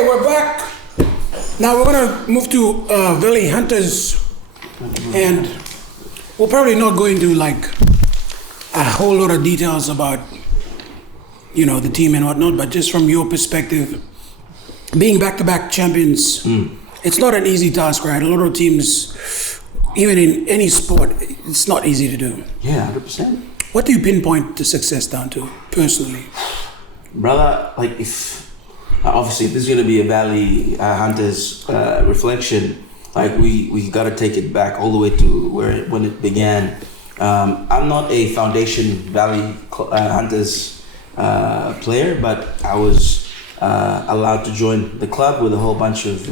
Okay, we're back. Now we're gonna move to Valley Hunters, and we're probably not going to like a whole lot of details about, the team and whatnot, but just from your perspective, being back-to-back champions, it's not an easy task, right? A lot of teams, even in any sport, it's not easy to do. Yeah, 100%. What do you pinpoint the success down to, personally? Brother, if obviously if this is going to be a Valley Hunters reflection, we got to take it back all the way to when it began. I'm not a Foundation Valley Hunters player, but I was allowed to join the club with a whole bunch of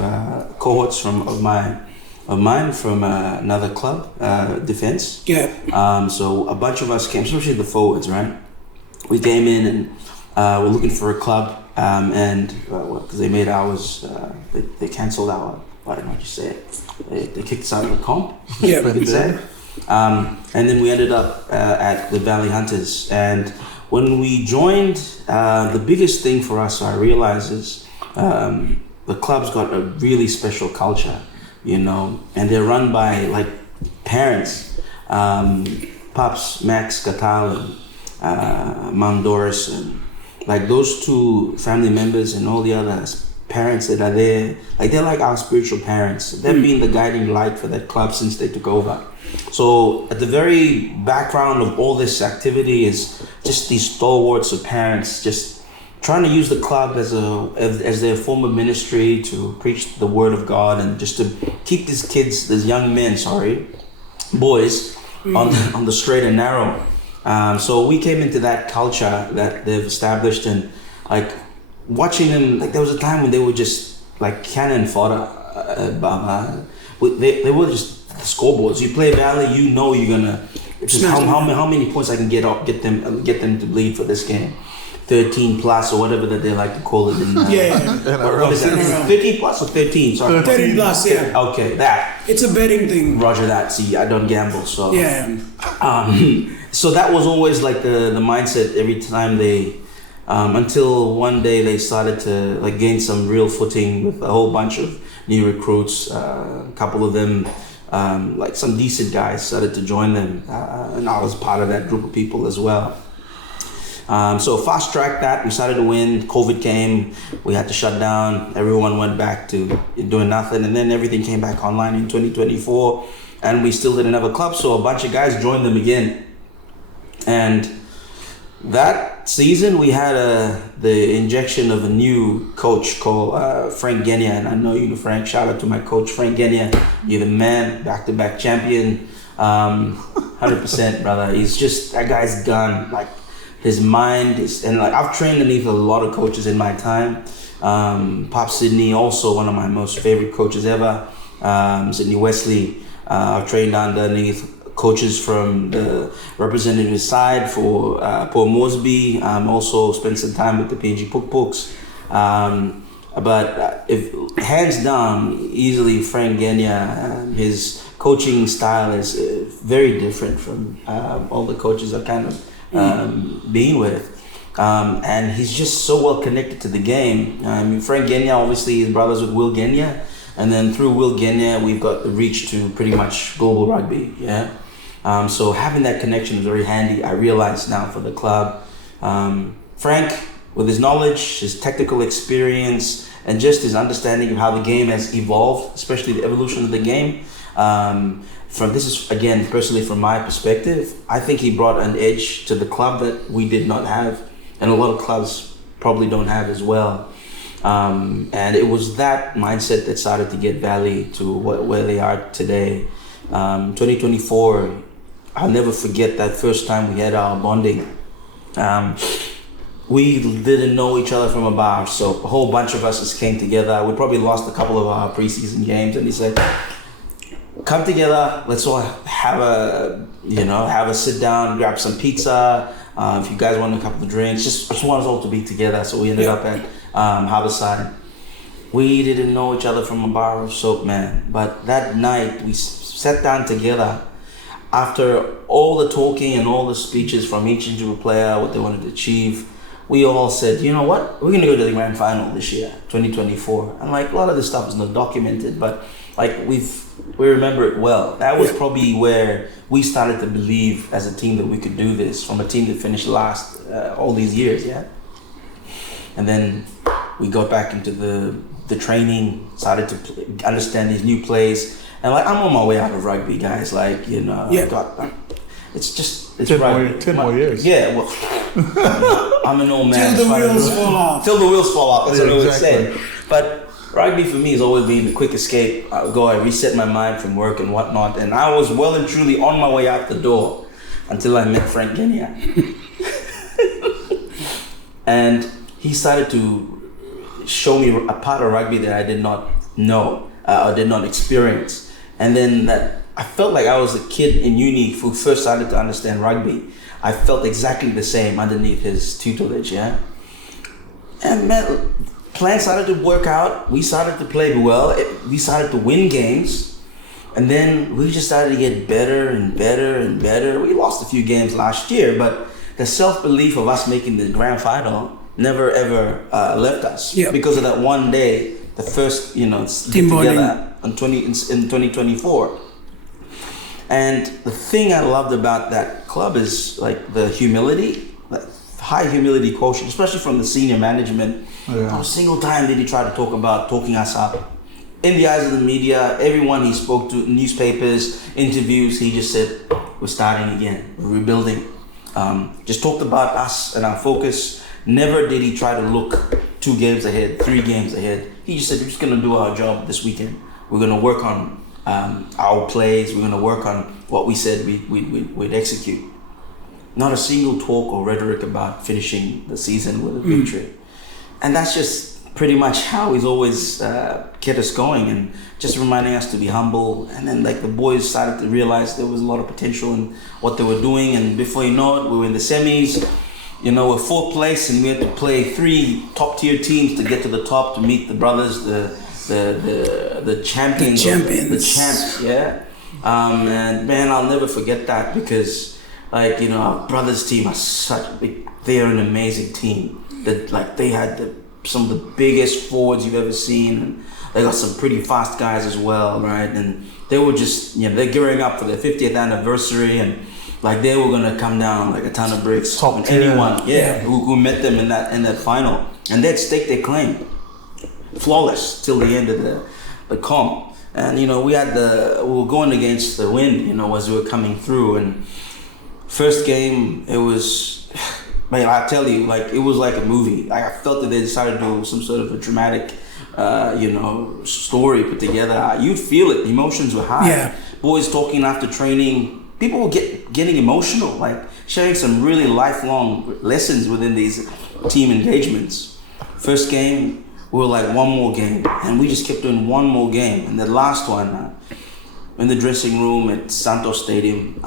cohorts of mine from another club, Defense. Yeah. So a bunch of us came, especially the forwards, right? We came in and we're looking for a club, and because they made ours, they cancelled our. I don't know what you say. They kicked us out of the comp. Yeah. And then we ended up at the Valley Hunters, and when we joined, the biggest thing for us, I realized, is the club's got a really special culture, and they're run by parents, Pops, Max, Katal, and Mom Doris, and those two family members and all the other parents that are there, they're like our spiritual parents. They've been the guiding light for that club since they took over. So at the very background of all this activity is just these stalwarts of parents just trying to use the club as their form of ministry to preach the word of God and just to keep these young men, boys, on the straight and narrow. So we came into that culture that they've established, and watching them, there was a time when they were just cannon fodder. They were just scoreboards. You play Valley, you're gonna just how many points I can get them to bleed for this game. 13 plus or whatever that they like to call it. What is that? 13 plus or 13? Sorry. 13 plus, yeah. Okay, that. It's a betting thing. Roger that. See, I don't gamble, so. Yeah. So that was always the mindset every time they, until one day they started to gain some real footing with a whole bunch of new recruits. A couple of them, some decent guys started to join them, and I was part of that group of people as well. So fast track that, we started to win, COVID came, we had to shut down, everyone went back to doing nothing, and then everything came back online in 2024, and we still didn't have a club, so a bunch of guys joined them again. And that season we had the injection of a new coach called Frank Genia, and I know you know Frank. Shout out to my coach Frank Genia. You're the man, back-to-back champion, 100% brother. He's just, that guy's gone. His mind is, and I've trained underneath a lot of coaches in my time. Pop Sydney, also one of my most favorite coaches ever. Sydney Wesley. I've trained underneath coaches from the representative side for Paul Moresby. Also spent some time with the PNG Puk-Puks. But if hands down, easily Frank Genia, his coaching style is very different from all the coaches I've kind of been with. And he's just so well connected to the game. Frank Genia, obviously, is brothers with Will Genia. And then through Will Genia, we've got the reach to pretty much global rugby, yeah? So having that connection is very handy, I realize now, for the club. Frank, with his knowledge, his technical experience, and just his understanding of how the game has evolved, especially the evolution of the game. This is, again, personally from my perspective, I think he brought an edge to the club that we did not have, and a lot of clubs probably don't have as well. And it was that mindset that started to get Valley to where they are today. 2024, I'll never forget that first time we had our bonding. We didn't know each other from a bar, so a whole bunch of us just came together. We probably lost a couple of our preseason games, and he said, come together, let's all have a sit down, grab some pizza. If you guys want a couple of drinks, just want us all to be together. So we ended up at Harborside. We didn't know each other from a bar of soap, man. But that night we sat down together after all the talking and all the speeches from each individual player, what they wanted to achieve. we all said, you know what, we're gonna go to the grand final this year, 2024. And like a lot of this stuff is not documented, but like we remember it well. That was probably where we started to believe as a team that we could do this, from a team that finished last all these years, yeah. And then we got back into the training, started to understand these new plays, and like I'm on my way out of rugby, guys. Like it's 10 more years. Yeah, well, I'm an old man. Till the wheels fall off. Till the wheels fall off. That's what I would exactly. say. But rugby for me has always been the quick escape. I reset my mind from work and whatnot, and I was well and truly on my way out the door until I met Frank Genia. And he started to show me a part of rugby that I did not know or did not experience. And then that I felt like I was a kid in uni who first started to understand rugby. I felt exactly the same underneath his tutelage, yeah? And man, plans started to work out. We started to play well. We started to win games. And then we just started to get better and better and better. We lost a few games last year, but the self-belief of us making the grand final never ever left us. Yeah. Because of that one day, the first, Team get bonding. together in 2024. And the thing I loved about that club is like the humility, the high humility quotient, especially from the senior management. Yeah. Not a single time did he try to talk about talking us up. In the eyes of the media, everyone he spoke to, newspapers, interviews, he just said, we're starting again, we're rebuilding. Just talked about us and our focus. Never did he try to look 2 games ahead, 3 games ahead. He just said, we're just gonna do our job this weekend. We're gonna work on our plays, we're gonna work on what we said we'd execute. Not a single talk or rhetoric about finishing the season with a victory. And that's just pretty much how he's always kept us going, and just reminding us to be humble. And then like the boys started to realize there was a lot of potential in what they were doing, and before you know it, we were in the semis. We're 4th place, and we had to play 3 top tier teams to get to the top to meet the brothers, the champions, the champs, yeah. And man, I'll never forget that, because our brothers team are they are an amazing team. That like they had some of the biggest forwards you've ever seen, and they got some pretty fast guys as well, right? And they were just they're gearing up for their 50th anniversary, and like they were gonna come down like a ton of bricks on anyone, who met them in that final, and they'd stake their claim, flawless till the end of the comp. And we were going against the wind, as we were coming through. And first game, it was, man, I tell you, like it was like a movie. I felt that they decided to do some sort of a dramatic, story put together. You'd feel it. The emotions were high. Yeah. Boys talking after training. People were getting emotional, like sharing some really lifelong lessons within these team engagements. First game, we were like one more game, and we just kept doing one more game. And the last one, in the dressing room at Santos Stadium,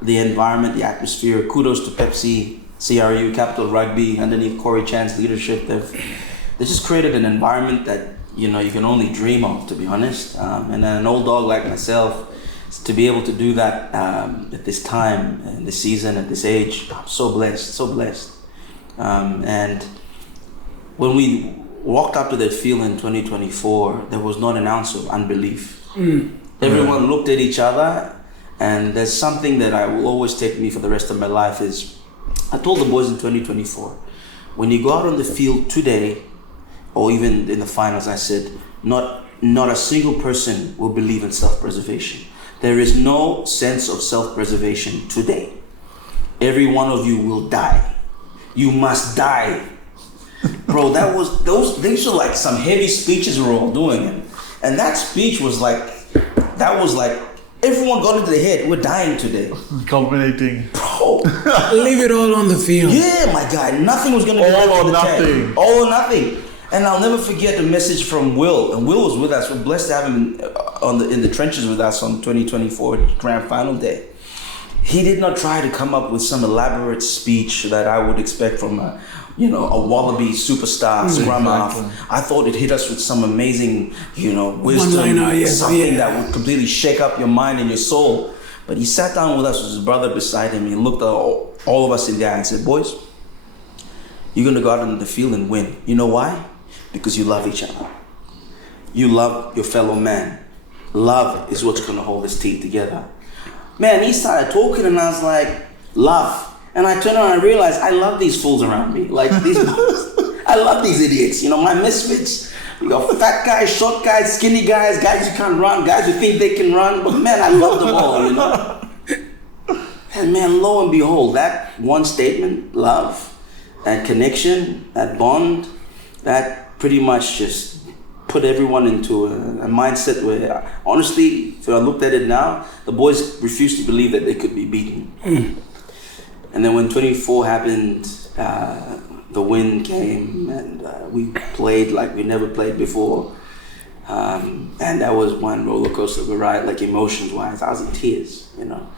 the environment, the atmosphere, kudos to Pepsi, CRU, Capital Rugby, underneath Corey Chan's leadership. They just created an environment that you can only dream of, to be honest. And an old dog like myself, to be able to do that at this time, in this season, at this age, I'm so blessed. And when we walked up to that field in 2024, there was not an ounce of unbelief. Everyone looked at each other, and there's something that I will always take me for the rest of my life is, I told the boys in 2024, when you go out on the field today, or even in the finals, I said, not a single person will believe in self-preservation. There is no sense of self-preservation today. Every one of you will die. You must die. Bro, these are like some heavy speeches we're all doing. And that speech was like, everyone got into their head, we're dying today. Culminating. Bro. Leave it all on the field. Yeah, my guy, nothing was going to be All left or in the nothing. tank. All or nothing. And I'll never forget the message from Will. And Will was with us. We're blessed to have him in the trenches with us on 2024 grand final day. He did not try to come up with some elaborate speech that I would expect from a Wallaby superstar scrum half. I thought it hit us with some amazing, wisdom, One-liner, something that would completely shake up your mind and your soul. But he sat down with us with his brother beside him. He looked at all of us in the eye and said, boys, you're going to go out on the field and win. You know why? Because you love each other. You love your fellow man. Love is what's going to hold this team together. Man, he started talking and I was like, love. And I turned around and I realized I love these fools around me. Like these, I love these idiots. You know, my misfits. We got fat guys, short guys, skinny guys, guys who can't run, guys who think they can run. But man, I love them all, you know. And man, lo and behold, that one statement, love, that connection, that bond, that pretty much just put everyone into a mindset where, honestly, if I looked at it now, the boys refused to believe that they could be beaten. And then when 24 happened, the win came and we played like we never played before. And that was one roller coaster of a ride, like emotions-wise. I was in tears, you know.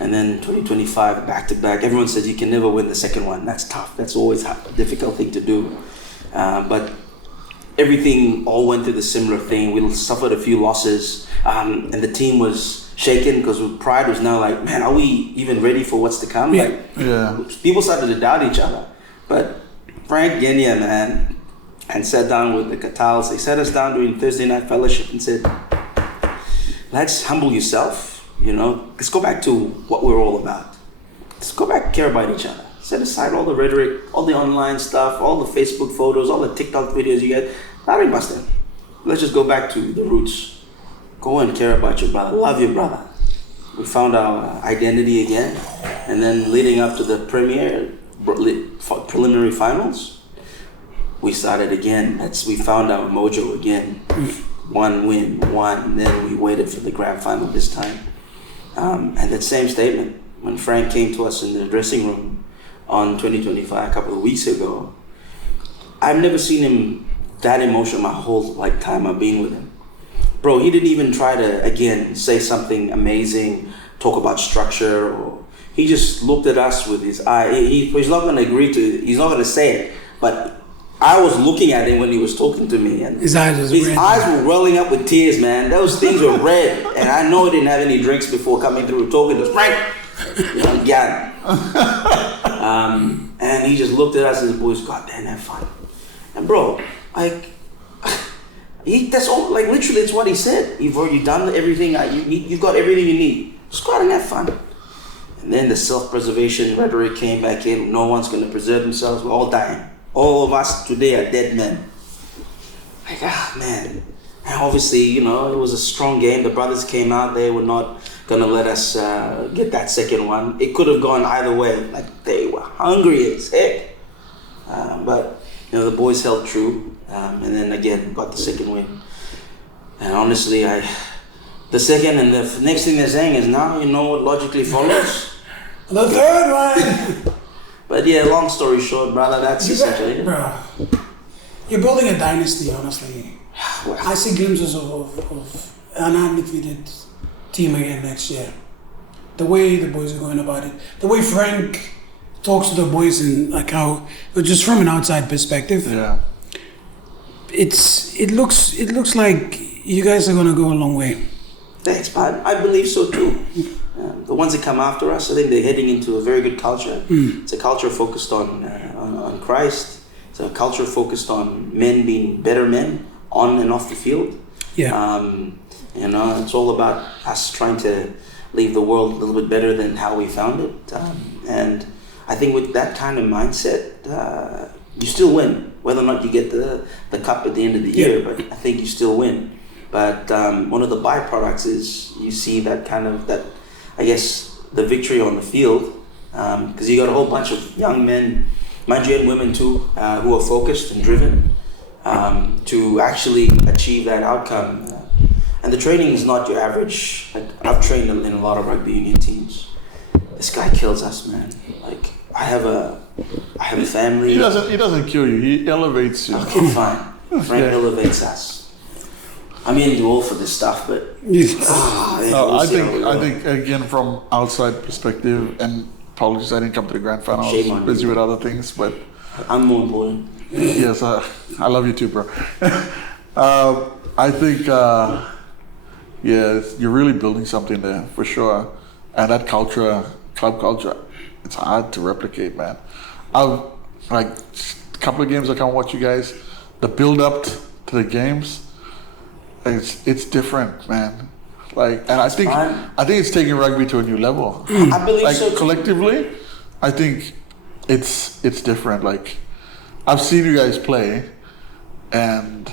And then 2025, back-to-back. Everyone says you can never win the second one. That's tough. That's always a difficult thing to do. But everything all went through the similar thing. We suffered a few losses, and the team was shaken because pride was now like, man, are we even ready for what's to come? Yeah. Like, people started to doubt each other. But Frank Genia, man, and sat down with the Catals. They sat us down during Thursday night fellowship and said, let's humble yourself. You know, let's go back to what we're all about. Let's go back and care about each other. Set aside all the rhetoric, all the online stuff, all the Facebook photos, all the TikTok videos you get. Larry Bustin. Let's just go back to the roots. Go and care about your brother. Love your brother. We found our identity again. And then leading up to the preliminary finals, we started again. We found our mojo again. One win, and then we waited for the grand final this time. And that same statement, when Frank came to us in the dressing room on 2025 a couple of weeks ago, I've never seen him that emotional my whole time I've been with him. Bro, he didn't even try to, again, say something amazing, talk about structure, or he just looked at us with his eye. He's not going to agree to it. He's not going to say it, but I was looking at him when he was talking to me, and his eyes were welling up with tears, man. Those things were red, and I know he didn't have any drinks before coming through talking to us. Frank, you know, yeah. And he just looked at us and the boys, God damn, have fun. And bro, that's all. Like literally, it's what he said. You've already done everything. You've got everything you need. Just go out and have fun. And then the self-preservation rhetoric came back in. No one's going to preserve themselves. We're all dying. All of us today are dead men. Like, man. And obviously, you know, it was a strong game. The brothers came out. They were not going to let us get that second one. It could have gone either way. Like, they were hungry as heck. But, you know, the boys held true. And then, again, got the second win. And honestly, the second and the next thing they're saying is, now you know what logically follows? The third one! But yeah, long story short, brother, that's essentially it. Bro, you're building a dynasty, honestly. I see glimpses of an undefeated team again next year. The way the boys are going about it, the way Frank talks to the boys, and like how, just from an outside perspective, Yeah. it looks like you guys are gonna go a long way. Thanks, man. I believe so too. The ones that come after us, I think they're heading into a very good culture. It's a culture focused on Christ. It's a culture focused on men being better men on and off the field. Yeah. You know, it's all about us trying to leave the world a little bit better than how we found it. And I think with that kind of mindset, you still win. Whether or not you get the cup at the end of the year, but I think you still win. But one of the byproducts is you see that kind of, I guess, the victory on the field, because you got a whole bunch of young men, mind you, and women too, who are focused and driven to actually achieve that outcome. And the training is not your average. Like, I've trained in a lot of rugby union teams. This guy kills us, man. Like, I have a family. He doesn't kill you. He elevates you. Okay, fine. Frank elevates us. I'm in the all for this stuff, but No, I think again from outside perspective, and apologies, I didn't come to the grand final. I was busy with other things, but I'm more important. yes, I love you too, bro. I think you're really building something there for sure, and that culture, club culture, it's hard to replicate, man. like a couple of games I can watch you guys, the build up to the games, it's different, man. Like, and I think it's taking rugby to a new level. I believe like, so too. Collectively, I think it's different. Like, I've seen you guys play, and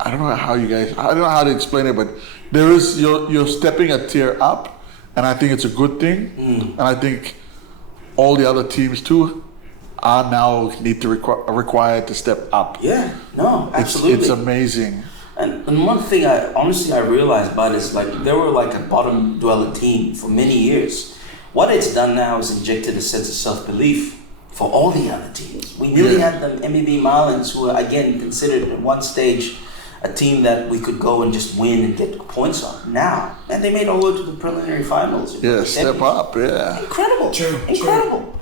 I don't know how to explain it, but there is you're stepping a tier up, and I think it's a good thing. And I think all the other teams too are now need to required to step up. Yeah, no, absolutely. It's amazing. And one thing I realized about it is like they were like a bottom dweller team for many years. What it's done now is injected a sense of self-belief for all the other teams. We nearly had the MBB Marlins, who were again considered at one stage a team that we could go and just win and get points on. Now, and they made all the way to the preliminary finals. Yeah, step up, yeah. Incredible, incredible.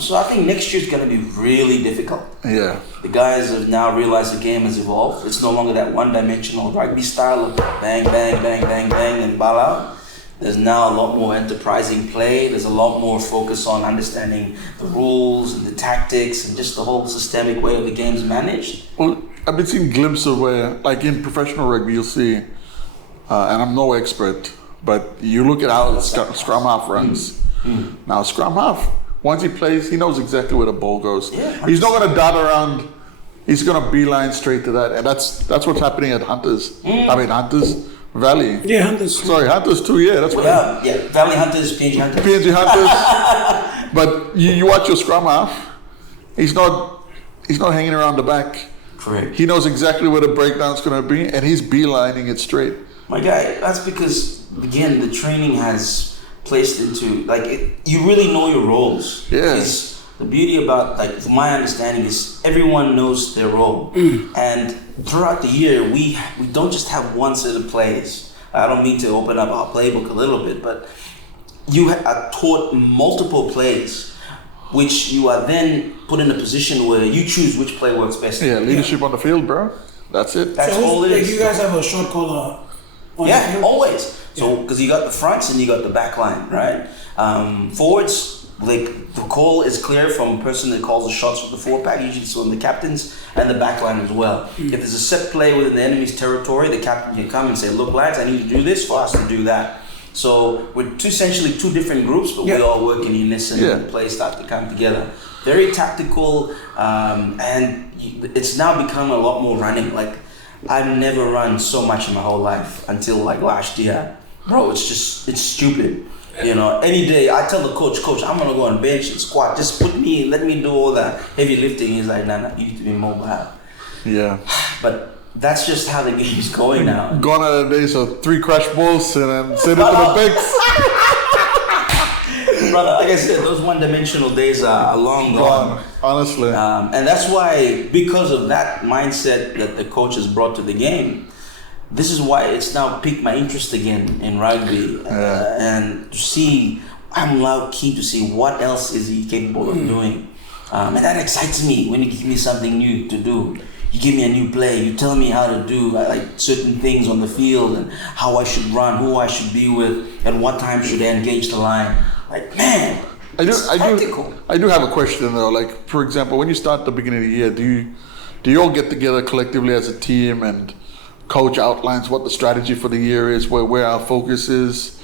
So I think next year's going to be really difficult. Yeah. The guys have now realized the game has evolved. It's no longer that one-dimensional rugby style of bang, bang, bang, bang, bang, and ball out. There's now a lot more enterprising play. There's a lot more focus on understanding the rules and the tactics and just the whole systemic way of the game's managed. Well, I've been seeing glimpses of where, like in professional rugby, you'll see, and I'm no expert, but you look at how scrum half runs. Now, scrum half, once he plays, he knows exactly where the ball goes. Yeah, he's not going to dart around. He's going to beeline straight to that, and that's what's happening at Hunters. I mean, Hunters Valley. Yeah, Hunters. Sorry, Hunters too. Yeah, that's what. Yeah, Valley Hunters, PNG Hunters. PNG Hunters. But you watch your scrum half. He's not hanging around the back. Correct. He knows exactly where the breakdown's going to be, and he's beelining it straight. My guy, that's because again the training has placed into you really know your roles. Yeah. Because the beauty about from my understanding is everyone knows their role, and throughout the year we don't just have one set of plays. I don't mean to open up our playbook a little bit, but you are taught multiple plays, which you are then put in a position where you choose which play works best. Yeah, leadership on the field, bro. That's it. That's all it is. You guys have a short caller on the field? Always. So, because you got the fronts and you got the back line, right? Forwards, the call is clear from a person that calls the shots with the 4-pack, usually it's on the captains and the back line as well. If there's a set play within the enemy's territory, the captain can come and say, look lads, I need to do this for us to do that. So we're essentially two different groups, but we all work in unison and the plays start to come together. Very tactical, and it's now become a lot more running. Like, I've never run so much in my whole life until last year. Bro, it's stupid. You know, any day I tell the coach, I'm gonna go on bench and squat. Just let me do all that heavy lifting. He's like, nah, you need to be mobile. Yeah. But that's just how the game's going now. Gone are the days of 3 crash balls and then send it to the bigs. Brother, like I said, those one-dimensional days are long gone. Honestly. And that's why, because of that mindset that the coach has brought to the game, this is why it's now piqued my interest again in rugby. And to see, I'm now keen to see what else is he capable of doing. And that excites me when you give me something new to do. You give me a new play, you tell me how to do certain things on the field and how I should run, who I should be with, and what time should I engage the line. Man, I do have a question though. Like, for example, when you start at the beginning of the year, do you all get together collectively as a team and coach outlines what the strategy for the year is, where our focus is?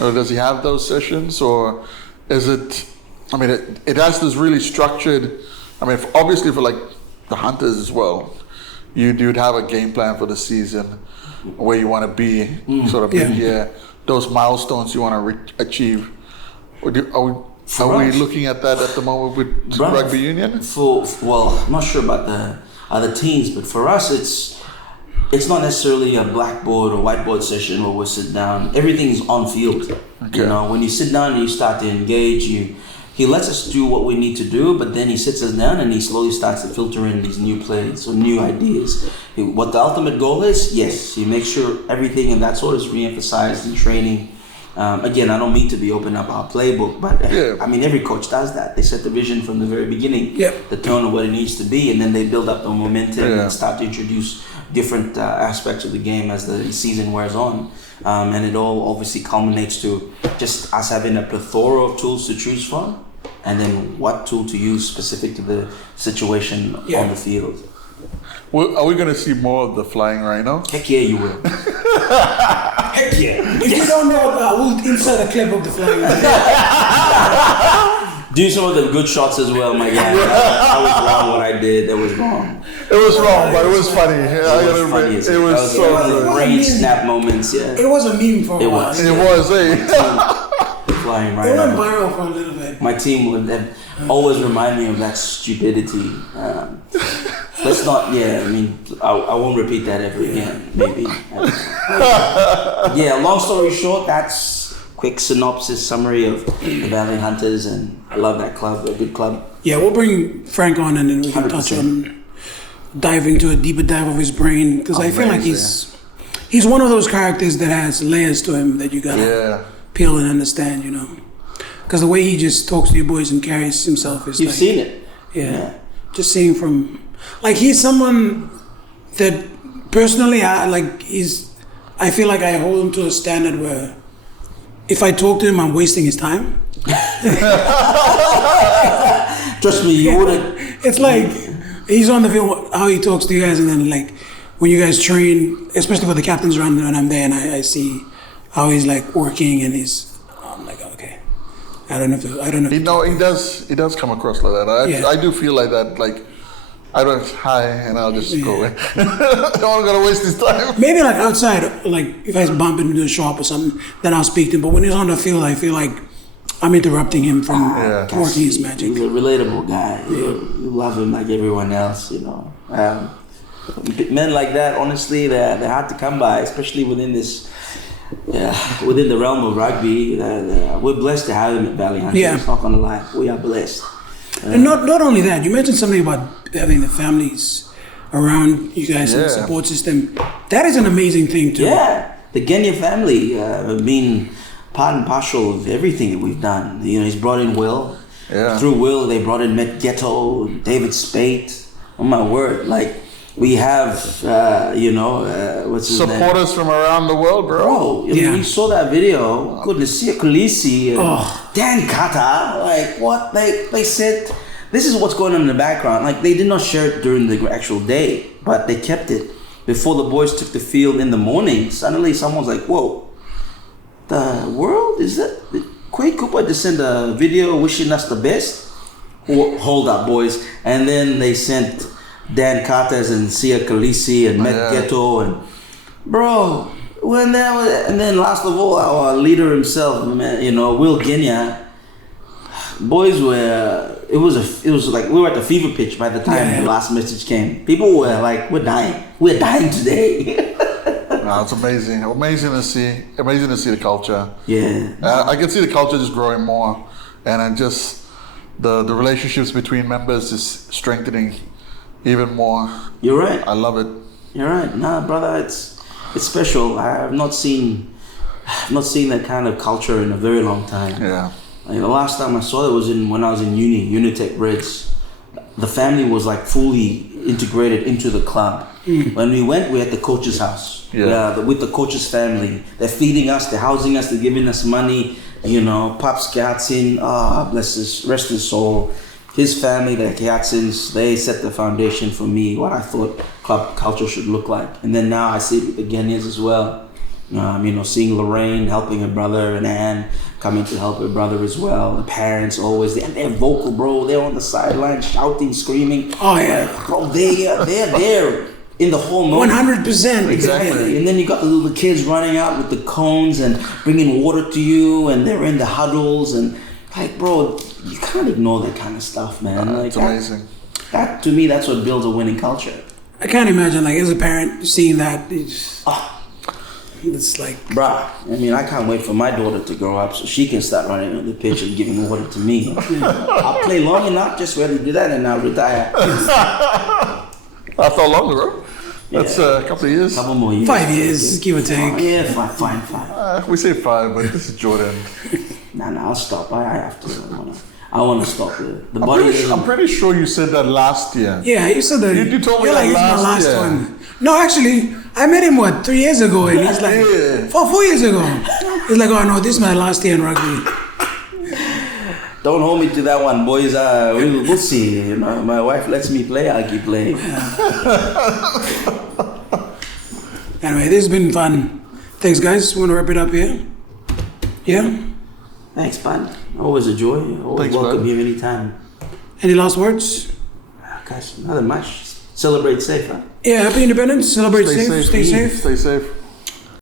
Or does he have those sessions, or is it? I mean, it has this really structured. I mean, obviously for the Hunters as well, you'd have a game plan for the season, where you want to be, sort of mid-year, those milestones you want to achieve. Are we looking at that at the moment with rugby union? I'm not sure about the other teams, but for us, it's not necessarily a blackboard or whiteboard session where we sit down. Everything is on field. Okay. You know, when you sit down and you start to engage, he lets us do what we need to do, but then he sits us down and he slowly starts to filter in these new plays or new ideas. What the ultimate goal is, yes, he makes sure everything and that sort is re-emphasized in training. Again, I don't mean to be opening up our playbook, but I mean, every coach does that. They set the vision from the very beginning, the tone of what it needs to be, and then they build up the momentum and start to introduce different aspects of the game as the season wears on. And it all obviously culminates to just us having a plethora of tools to choose from and then what tool to use specific to the situation on the field. Well, are we going to see more of the flying rhino? Heck yeah, you will. Heck yeah. If you don't know, we'll insert a clip of the flying. Do some of the good shots as well, my guy. I was wrong what I did. That was wrong. It was wrong, but it was funny. It was so one of the good. brain snap moments. Yeah. It was a meme for a while. It was, eh? Flying right It went now. viral for a little bit. My team would always remind me of that stupidity. Let's not. Yeah, I mean, I won't repeat that ever again. Maybe. Yeah. Long story short, that's quick synopsis summary of the Valley Hunters, and I love that club. A good club. Yeah, we'll bring Frank on and then we can touch 100%. on dive into a deeper dive of his brain because I feel like he's one of those characters that has layers to him that you gotta peel and understand, you know. Because the way he just talks to you boys and carries himself is You've like, seen it. yeah. Just seeing from like he's someone that personally I feel like I hold him to a standard where if I talk to him I'm wasting his time. Trust me, you wouldn't. It's like he's on the field, how he talks to you guys, and then like when you guys train, especially for the captain's run, and I'm there and I see how he's like working, and I'm like, okay, I don't know. He does come across like that. I do feel like that. Like I don't hi, and I'll just go away. I don't gonna waste his time. Maybe like outside, like if I bump into the shop or something, then I'll speak to him. But when he's on the field, I feel like I'm interrupting him from working his magic. He's a relatable guy. You love him like everyone else, you know. Men like that, honestly, they're hard to come by, especially within this, within the realm of rugby. We're blessed to have him at Valley Hunters. Yeah. Not gonna lie, we are blessed. And not only that, you mentioned something about having the families around you guys and the support system. That is an amazing thing too. Yeah, the Genya family have been part and parcel of everything that we've done. You know, he's brought in Will. Yeah. Through Will, they brought in Matt Ghetto, David Spate. Oh my word! Like we have, what's his name? Supporters from around the world, bro. You saw that video. Goodness, Sia Khaleesi and Dan Carter. Like what they said. This is what's going on in the background. Like they did not share it during the actual day, but they kept it before the boys took the field in the morning. Suddenly, someone's like, "Whoa, the world is that?" Quay Cooper just sent a video wishing us the best. Hold up, boys! And then they sent Dan Carter's and Sia Khaleesi and Matt Ghetto and bro. And then last of all, our leader himself, man, Will Genya. Boys were. It was like we were at the fever pitch by the time the last message came. People were like, "We're dying. We're dying today." No, it's amazing. Amazing to see the culture. Yeah. I can see the culture just growing more, and just the relationships between members is strengthening even more. You're right. I love it. You're right. Nah, brother, it's special. I've not seen that kind of culture in a very long time. Yeah. Like, the last time I saw it was when I was in Unitec Reds. The family was like fully integrated into the club. When we went, we had the coach's house. With the coach's family. They're feeding us, they're housing us, they're giving us money. Pops Kiatsin, rest his soul. His family, the Kiatsins, they set the foundation for me, what I thought club culture should look like. And then now I see it with the Kenyans as well. Seeing Lorraine helping her brother and Anne coming to help her brother as well. The parents always, and they're vocal, bro. They're on the sideline shouting, screaming. Oh yeah, bro, they're there in the whole moment. 100%. Exactly. And then you got the little kids running out with the cones and bringing water to you, and they're in the huddles and like, bro, you can't ignore that kind of stuff, man. It's amazing. That to me, that's what builds a winning culture. I can't imagine, like, as a parent seeing that. It's like, bruh, I mean, I can't wait for my daughter to grow up so she can start running on the pitch and giving water to me. I'll play long enough, just ready to do that, and I'll retire. I thought longer, bro. That's a couple of years. Couple more years. 5 years, give or take. Yeah, fine. We say 5, but this is Jordan. Nah, I'll stop. I have to. I want to stop the body. I'm pretty sure you said that last year. Yeah, you said that. You told me you're that like, it's my last year. one. No, actually, I met him, 3 years ago? And he's like, 4 years ago. He's like, oh no, this is my last year in rugby. Don't hold me to that one, boys. We'll see. You know, my wife lets me play. I'll keep playing. Anyway, this has been fun. Thanks, guys. Want to wrap it up here? Yeah? Thanks, man. Always a joy. Always Thanks, welcome bud. here anytime. Any last words? Gosh, nothing much. Celebrate safe, huh? Yeah, happy independence. Celebrate Stay safe. safe. Stay safe. Stay safe.